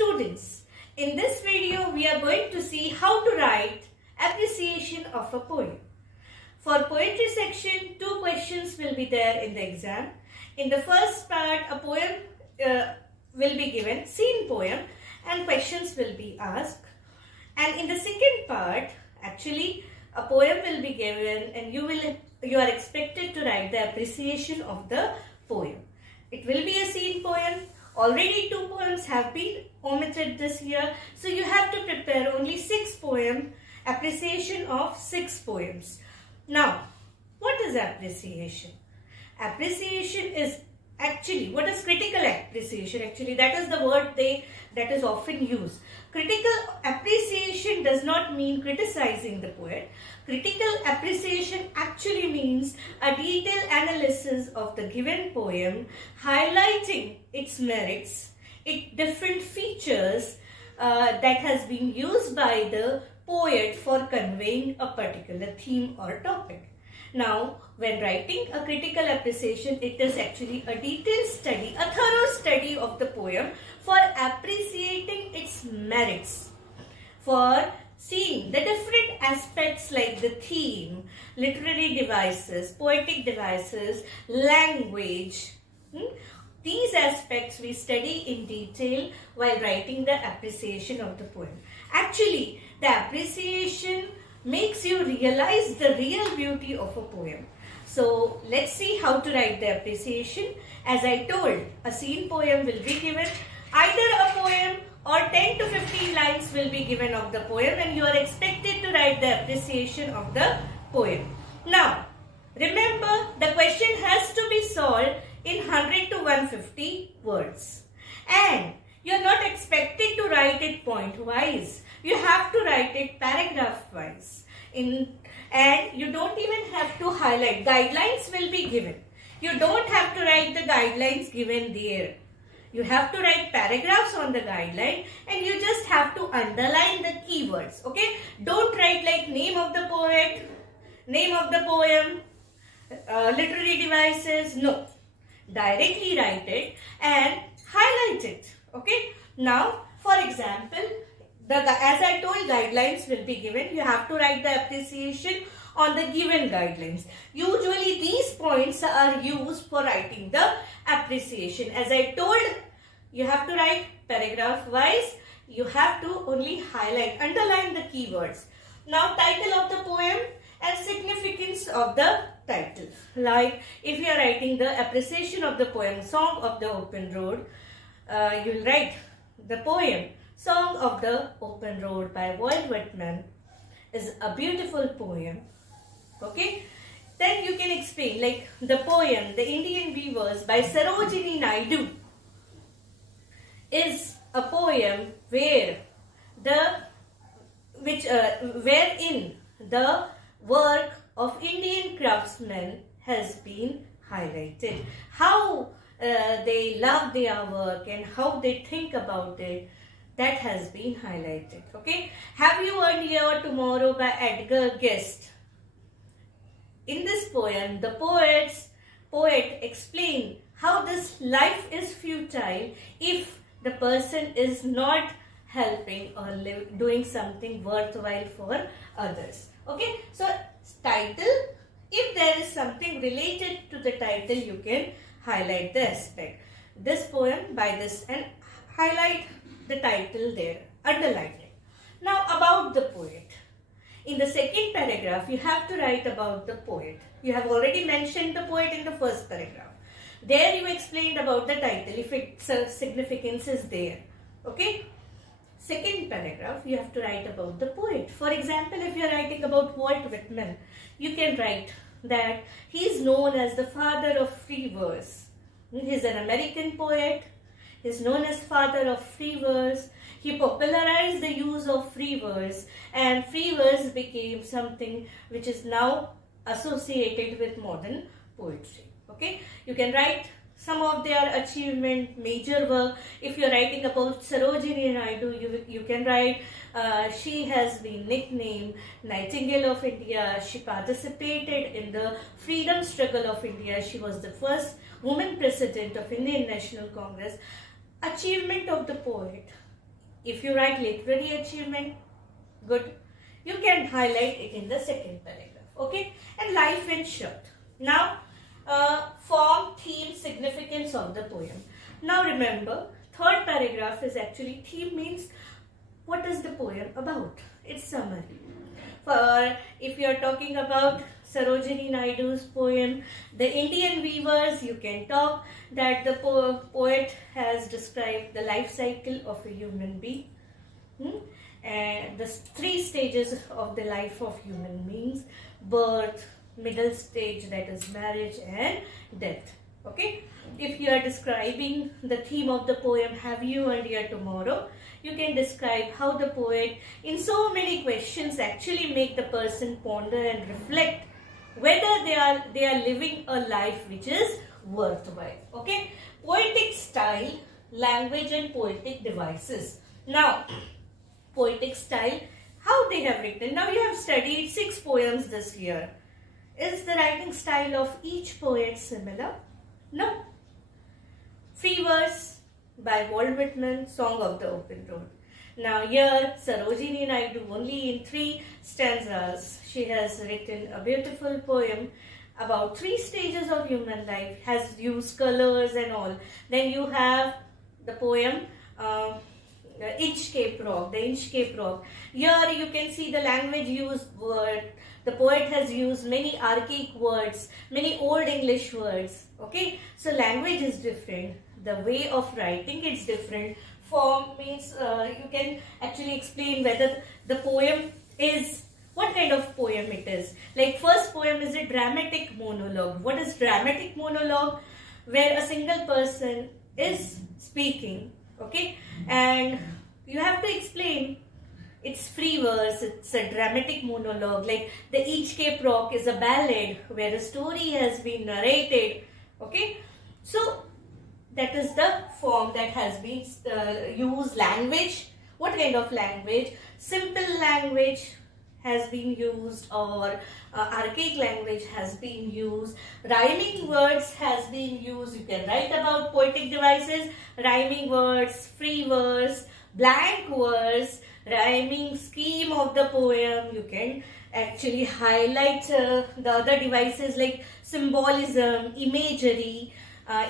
students, in this video we are going to see how to write appreciation of a poem. For poetry section, 2 questions will be there in the exam. In the first part, a poem will be given, scene poem, and questions will be asked. And in the second part, actually a poem will be given and you are expected to write the appreciation of the poem. It will be a scene poem. Already 2 poems have been omitted this year. So you have to prepare only 6 poems, appreciation of 6 poems. Now, what is appreciation? Appreciation is actually, what is critical appreciation? Actually, that is the word that is often used. Critical appreciation does not mean criticizing the poet. Critical appreciation actually means a detailed analysis of the given poem, highlighting its merits, its different features that has been used by the poet for conveying a particular theme or topic. Now, when writing a critical appreciation, it is actually a detailed study, a thorough study of the poem for appreciating its merits, for seeing the different aspects like the theme, literary devices, poetic devices, language. These aspects we study in detail while writing the appreciation of the poem. Actually, the appreciation makes you realize the real beauty of a poem. So let's see how to write the appreciation. As I told, a scene poem will be given. Either a poem or 10 to 15 lines will be given of the poem, and you are expected to write the appreciation of the poem. Now, remember, the question has to be solved in 100 to 150 words. And you are not expected to write it point-wise. You have to write it paragraph-wise. And you don't even have to highlight. Guidelines will be given. You don't have to write the guidelines given there. You have to write paragraphs on the guideline and you just have to underline the keywords. Okay? Don't write like name of the poet, name of the poem, literary devices. No. Directly write it and highlight it. Okay? Now, for example, as I told, guidelines will be given. You have to write the appreciation on the given guidelines. Usually these points are used for writing the appreciation. As I told, you have to write paragraph wise. You have to only highlight, underline the keywords. Now, title of the poem and significance of the title. Like if you are writing the appreciation of the poem, Song of the Open Road, you will write the poem Song of the Open Road by Walt Whitman is a beautiful poem. Okay. Then you can explain like the poem The Indian Weavers by Sarojini Naidu is a poem wherein the work of Indian craftsmen has been highlighted. How they love their work and how they think about it, that has been highlighted. Okay. Have You Earned Your Tomorrow by Edgar Guest. In this poem, the poet explained how this life is futile if the person is not helping or doing something worthwhile for others. Okay. So, title, if there is something related to the title, you can highlight the aspect. This poem by this and highlight the title there, underline it. Now about the poet. In the second paragraph, you have to write about the poet. You have already mentioned the poet in the first paragraph. There you explained about the title, if its significance is there. Okay. Second paragraph, you have to write about the poet. For example, if you are writing about Walt Whitman, you can write that he is known as the father of free verse. He is an American poet. He is known as father of free verse. He popularized the use of free verse, and free verse became something which is now associated with modern poetry. Okay, you can write some of their achievement, major work. If you are writing about Sarojini Naidu, you can write, she has been nicknamed Nightingale of India. She participated in the freedom struggle of India. She was the first woman president of Indian National Congress. Achievement of the poet. If you write literary achievement, good. You can highlight it in the second paragraph. Okay. And life in short. Now, form, theme, significance of the poem. Now remember, third paragraph is actually theme, means what is the poem about? It's summary. For if you are talking about Sarojini Naidu's poem, The Indian Weavers, you can talk that the poet has described the life cycle of a human being. And the 3 stages of the life of human beings: birth, middle stage, that is marriage, and death. Okay. If you are describing the theme of the poem, Have You and Your Tomorrow, you can describe how the poet in so many questions actually make the person ponder and reflect whether they are living a life which is worthwhile. Okay. Poetic style, language and poetic devices. Now, poetic style, how they have written. Now you have studied 6 poems this year. Is the writing style of each poet similar? No. Free verse by Walt Whitman, Song of the Open Road. Now here Sarojini Naidu, only in 3 stanzas, she has written a beautiful poem about 3 stages of human life, has used colors and all. Then you have the poem Inchcape Rock, the Inchcape Rock. Here you can see the language used word. The poet has used many archaic words, many old English words. Okay, so language is different. The way of writing is different. Form means you can actually explain whether the poem is, what kind of poem it is. Like first poem is a dramatic monologue. What is dramatic monologue? Where a single person is speaking. Okay, and you have to explain. It's free verse, it's a dramatic monologue. Like the Inchcape Rock is a ballad where a story has been narrated. Okay, so that is the form that has been used. Language, what kind of language? Simple language has been used, or archaic language has been used. Rhyming words has been used. You can write about poetic devices, rhyming words, free verse, blank verse, rhyming scheme of the poem. You can actually highlight the other devices like symbolism, imagery.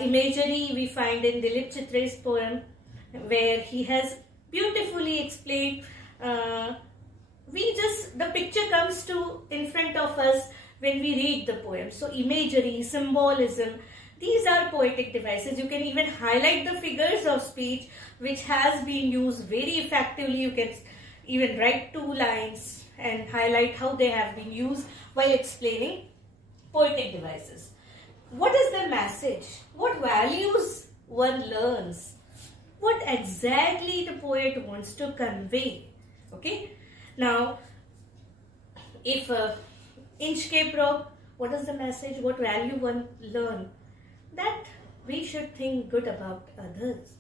Imagery we find in Dilip Chitre's poem, where he has beautifully explained. The picture comes to in front of us when we read the poem. So imagery, symbolism, these are poetic devices. You can even highlight the figures of speech which has been used very effectively. You can even write 2 lines and highlight how they have been used while explaining poetic devices. What is the message? What values one learns? What exactly the poet wants to convey? Okay. Now, if Inchcape Rock, what is the message? What value one learn? That we should think good about others.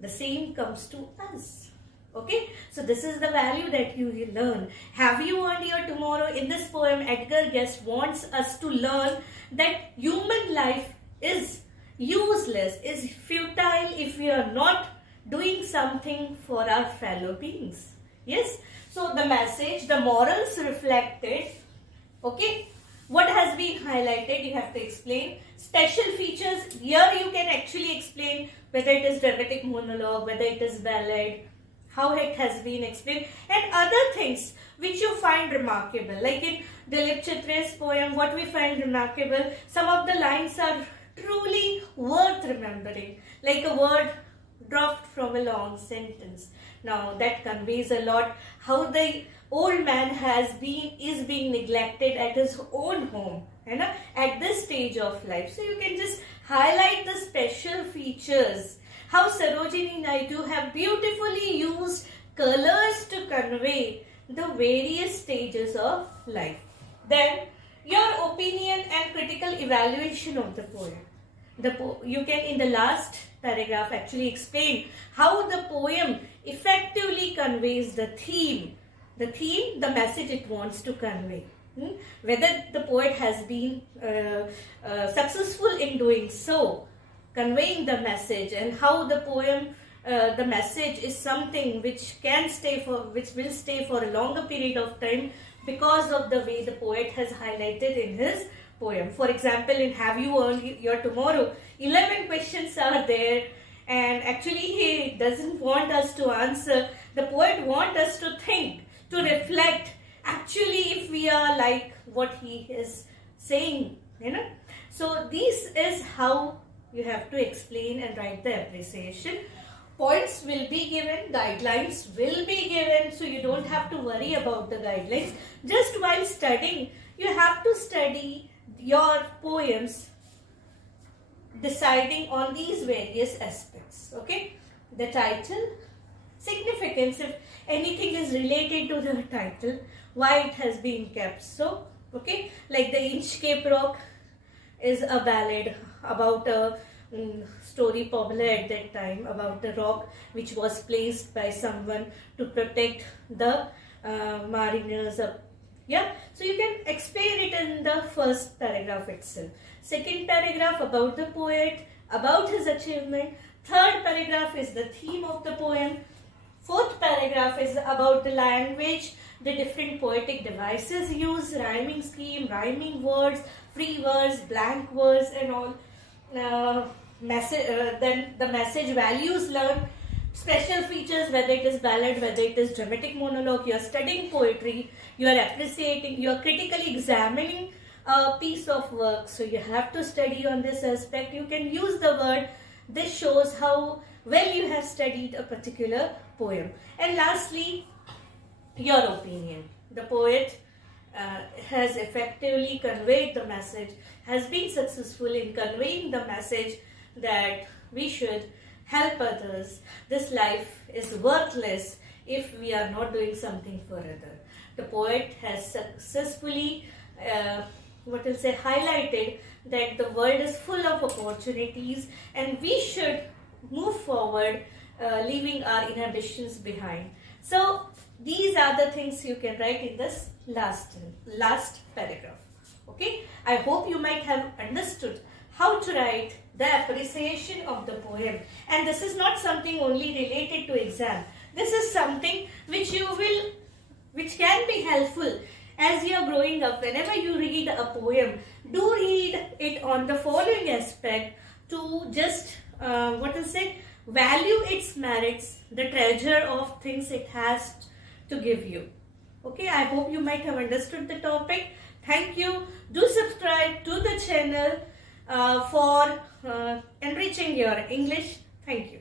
The same comes to us. Okay, so this is the value that you learn. Have you earned your tomorrow? In this poem, Edgar Guest wants us to learn that human life is useless, is futile if we are not doing something for our fellow beings. Yes, so the message, the morals reflected. Okay, what has been highlighted, you have to explain. Special features, here you can actually explain whether it is dramatic monologue, whether it is ballad, how it has been explained, and other things which you find remarkable. Like in Dilip Chitre's poem, what we find remarkable, some of the lines are truly worth remembering, like a word dropped from a long sentence. Now that conveys a lot, how the old man is being neglected at his own home, at this stage of life. So you can just highlight the special features, how Sarojini Naidu have beautifully used colors to convey the various stages of life. Then your opinion and critical evaluation of the poem. You can in the last paragraph actually explain how the poem effectively conveys the theme, the message it wants to convey. Whether the poet has been successful in doing so, conveying the message, and how the poem the message is something which will stay for a longer period of time because of the way the poet has highlighted in his poem. For example, in Have You Earned Your Tomorrow, 11 questions are there, and actually he doesn't want us to answer. The poet wants us to think, to reflect, actually if we are like what he is saying, you know. So this is how you have to explain and write the appreciation. Points will be given, guidelines will be given, so you don't have to worry about the guidelines. Just while studying, you have to study your poems deciding on these various aspects. Okay, the title, significance, if anything is related to the title, why it has been kept so. Okay, like the Inch Cape Rock is a ballad about a story popular at that time about the rock which was placed by someone to protect the mariners up. Yeah, so you can explain it in the first paragraph itself. Second paragraph about the poet, about his achievement. Third paragraph is the theme of the poem. Fourth paragraph is about the language, the different poetic devices used, rhyming scheme, rhyming words, free words, blank words and all. Then the message, values learned, special features, whether it is ballad, whether it is dramatic monologue. You are studying poetry, you are appreciating, you are critically examining a piece of work, so you have to study on this aspect. You can use the word. This shows how well you have studied a particular poem. And lastly, your opinion. The poet has effectively conveyed the message, has been successful in conveying the message that we should help others. This life is worthless if we are not doing something for others. The poet has successfully highlighted that the world is full of opportunities and we should move forward, leaving our inhibitions behind. So these are the things you can write in this last paragraph. Okay, I hope you might have understood how to write the appreciation of the poem, and this is not something only related to exam. This is something which can be helpful as you are growing up. Whenever you read a poem, do read it on the following aspect to just value its merits, the treasure of things it has to give you. Okay, I hope you might have understood the topic. Thank you. Do subscribe to the channel for enriching your English. Thank you.